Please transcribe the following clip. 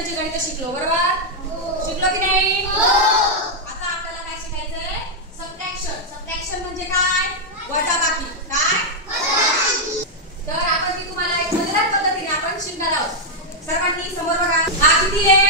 फ्रॅक्शनचे गणित शिकलो बरोबर शिकलो की नाही आता आपल्याला काय शिकायचंय सबट्रॅक्शन म्हणजे काय वजाबाकी काय तर आता मी तुम्हाला एक मजेदार पद्धतीने आपण शिकणार आहोत सर्वांनी समोर बघा हा किती आहे